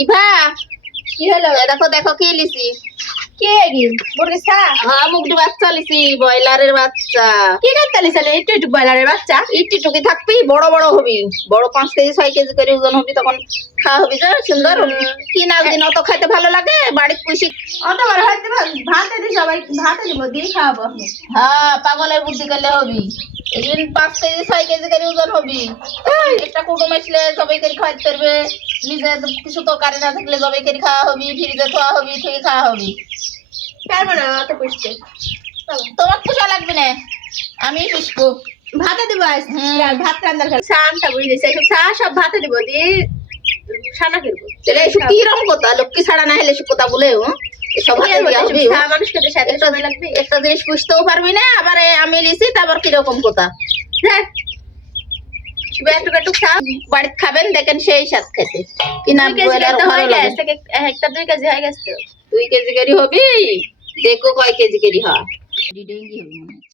ইভা, কি হলো? দেখো দেখো কি লিছি। কে গি মুরগি ছা? হ্যাঁ, মুগটি বাচ্চা লিছি, ব্রয়লারের বাচ্চা। কি করতে লিছালে? একটু একটু বয়লারের বাচ্চা। ইটি টুকি থাকবি, বড় বড় হবি, বড় 5 কেজি 6 কেজি করে ওজন হবি, তখন খাওয়া হবি যা সুন্দর। কিনা দিন অত খাইতে ভালো লাগে, বাড়ির পুষি। অত বড় হইতে ভাতে দি সবাই ভাতে দিব দিয়ে খাওয়াবো আমি। হ্যাঁ, পাগলের বুদ্ধি করলে হবি। এদিন 5 কেজি 6 কেজি করে ওজন হবি। একটা কুটুম আসলে সবাই করে খাওয়াতে পারবে। নিজে কিছু তরকারি না থাকলে সবাই করে খাওয়া হবি, ফ্রিজে খাওয়া হবি, থেকে খাওয়া হবি। পারবো না অত পুষতে। তোমার পোষা লাগবে না, আমি পুষবো। ভাতে দিব আজ। হুম। আর ভাত রান্নার খাই শানটা বুঝিয়েছে সব চা সব ভাতে দিব দিয়ে সানা করবো। তাহলে এসব কিরম কথা, লক্ষ্মী ছাড়া না হলে এসব কথা বলে এসব হাতে দেওয়া হবি। মানুষকে তো সাথে একটা সময় লাগবে। একটা জিনিস পুষতেও পারবি না, আবার আমি লিছি তারপর কিরকম কথা। হ্যাঁ একটু একটু চা বাড়িতে খাবেন, দেখেন সেই স্বাদ খেতে। কিনা 2 কেজি ব্রয়লার তো ভালো হয়ে লাগে। গেছে একটা 2 কেজি হয়ে গেছে তো। 2 কেজি করে হবি, দেখো কয় কেজি করে হয়।